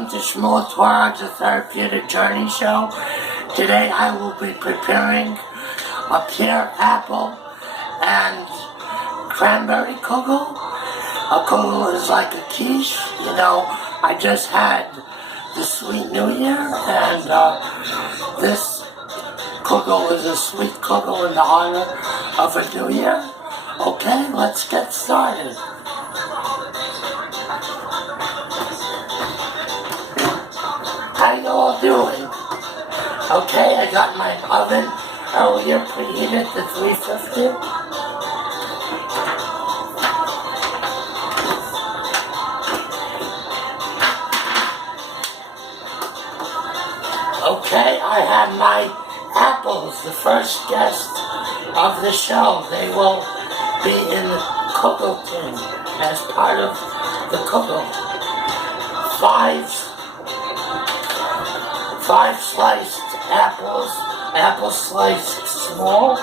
Welcome to Shmuel Taurogs, the Therapeutic Journey Show. Today I will be preparing a pear, apple, and cranberry kugel. A kugel is like a quiche. You know, I just had the sweet New Year, and this kugel is a sweet kugel in the honor of a New Year. Okay, let's get started. How you all doing? Okay, I got my oven earlier preheated to 350. Okay, I have my apples, the first guest of the show. They will be in the kugel tin as part of the kugel. Five sliced apples, apple sliced small.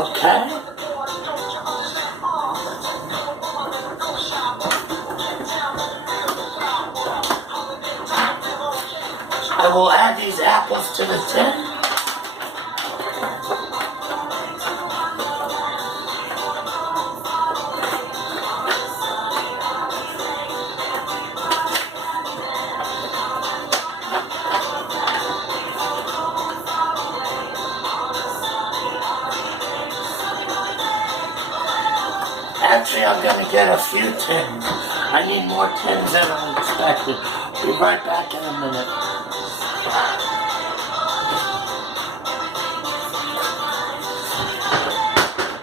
Okay. I will add these apples to the tin. Actually, I'm going to get a few tins. I need more tins than I expected. Be right back in a minute.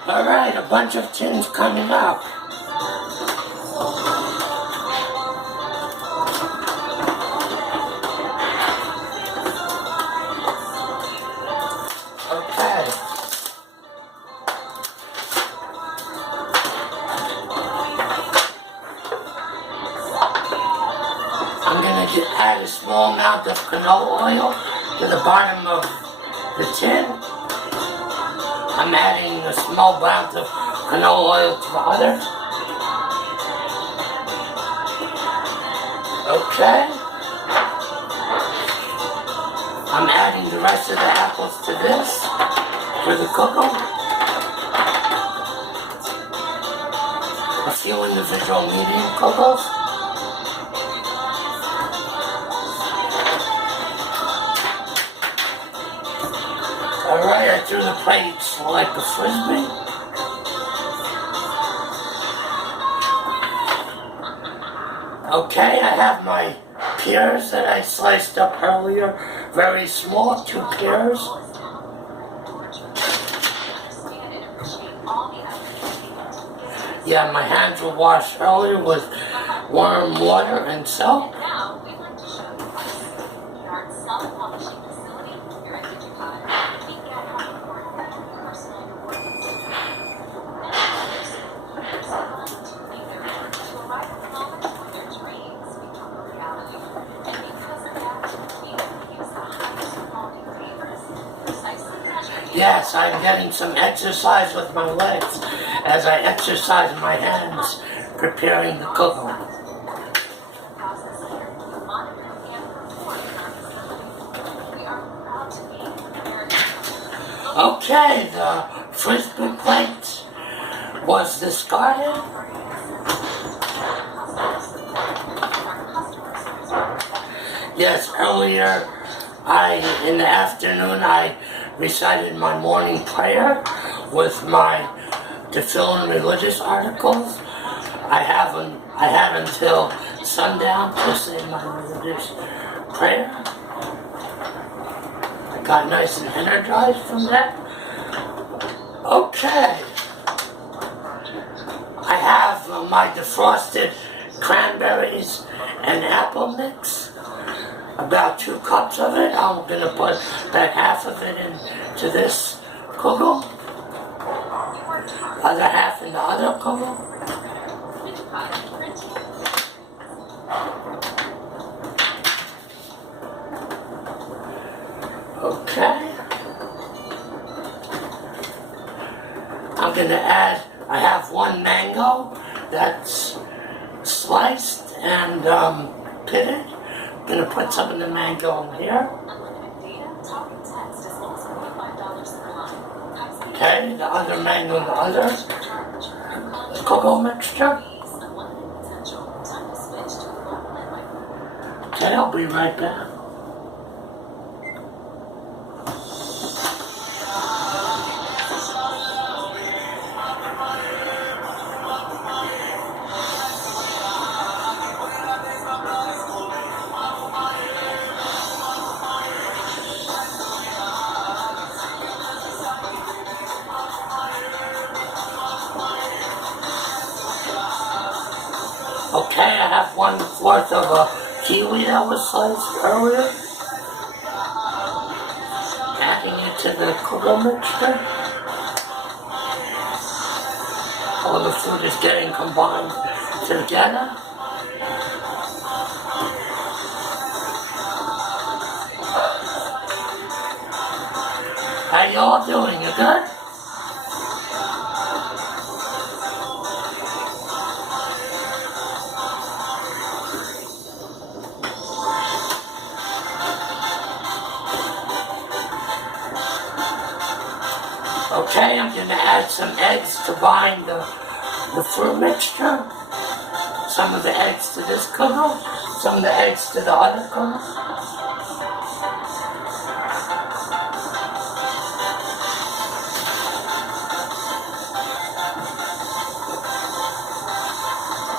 Alright, a bunch of tins coming up. Okay. I'm going to add a small amount of canola oil to the bottom of the tin. I'm adding a small amount of canola oil to the other. Okay. I'm adding the rest of the apples to this for the kugel. A few individual medium kugels. Alright, I threw the plates like a frisbee. Okay, I have my pears that I sliced up earlier, very small, 2 pears. Yeah, my hands were washed earlier with warm water and soap. Yes, I'm getting some exercise with my legs as I exercise my hands preparing the kugel. Okay, the frisbee plate was discarded. Yes, earlier in the afternoon I recited my morning prayer with my tefillin religious articles. I have until sundown to say my religious prayer. I got nice and energized from that. Okay. I have my defrosted cranberries and apple mix. About 2 cups of it. I'm going to put about half of it into this kugel. Other half in the other kugel. Okay. I'm going to add, I have one mango that's sliced and pitted. I'm going to put some of the mango in here. Okay, the other mango, the other cocoa mixture. Okay, I'll be right back. Okay, I have 1/4 of a kiwi that was sliced earlier. Adding it to the kugel mixture. All the food is getting combined together. How y'all doing? You good? Okay, I'm going to add some eggs to bind the fruit mixture. Some of the eggs to this kugel, some of the eggs to the other kugel.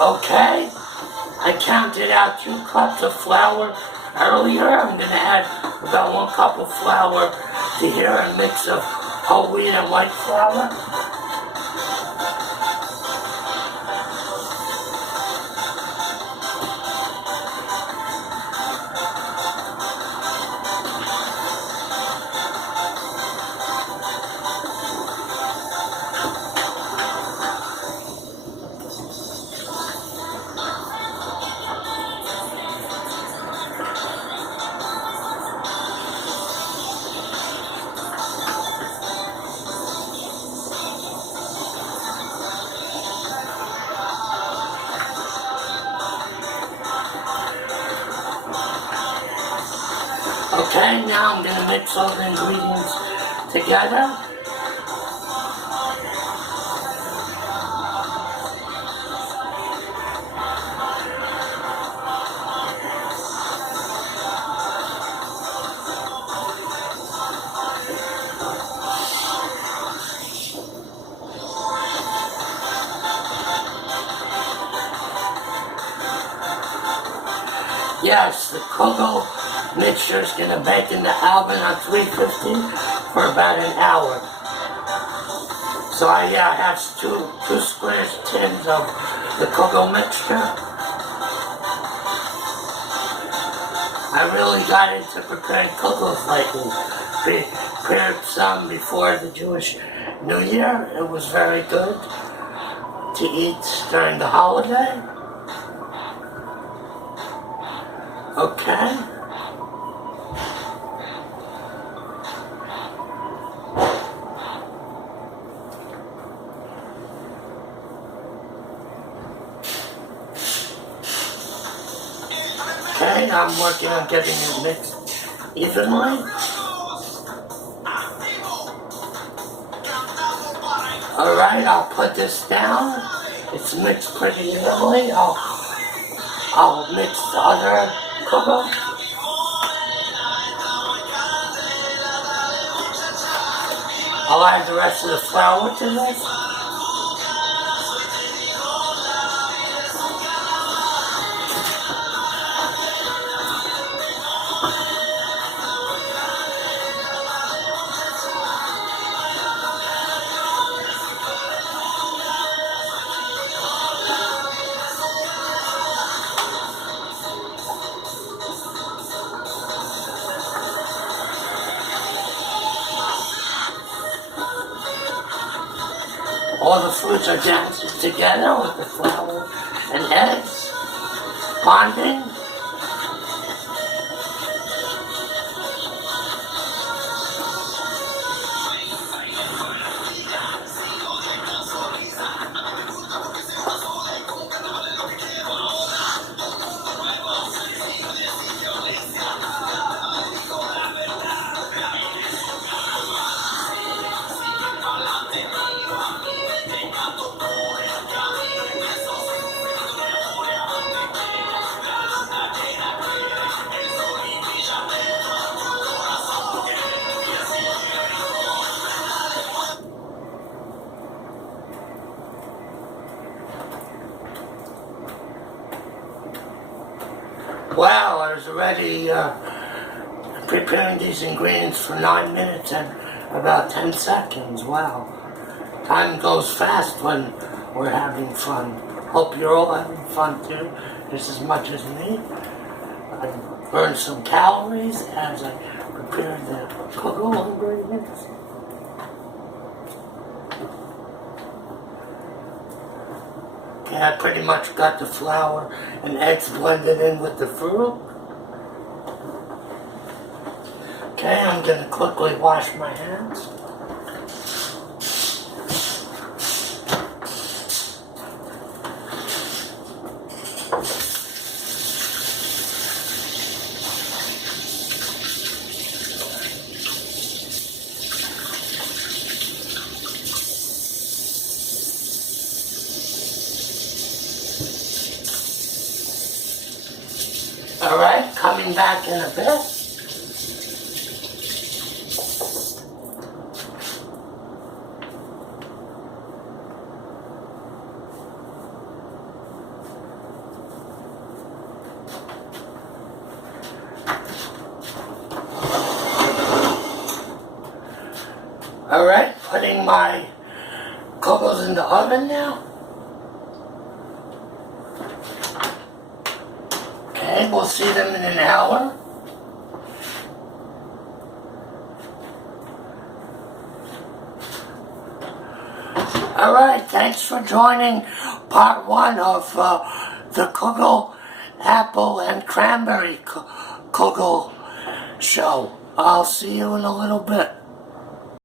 Okay, I counted out 2 cups of flour earlier. I'm going to add about 1 cup of flour to here, a mix of whole wheat and white flour. Okay, now I'm going to mix all the ingredients together. Yes, the kugel mixture is going to bake in the oven on 350 for about an hour. So I have two square tins of the kugel mixture. I really got into preparing kugels lately. Prepared some before the Jewish New Year. It was very good to eat during the holiday. Okay. Okay, I'm working on getting it mixed evenly. Alright, I'll put this down. It's mixed pretty evenly. I'll mix the other kugel. I'll add the rest of the flour to this. All the fruits are dancing together with the flour and eggs, bonding. already preparing these ingredients for 9 minutes and about 10 seconds. Wow. Time goes fast when we're having fun. Hope you're all having fun too, just as much as me. I burned some calories as I prepared the kugel ingredients. Okay, I pretty much got the flour and eggs blended in with the fruit. Okay, I'm going to quickly wash my hands. Alright, coming back in a bit. Alright, putting my kugels in the oven now. Okay, we'll see them in an hour. Alright, thanks for joining part 1 of the kugel, apple, and cranberry kugel show. I'll see you in a little bit.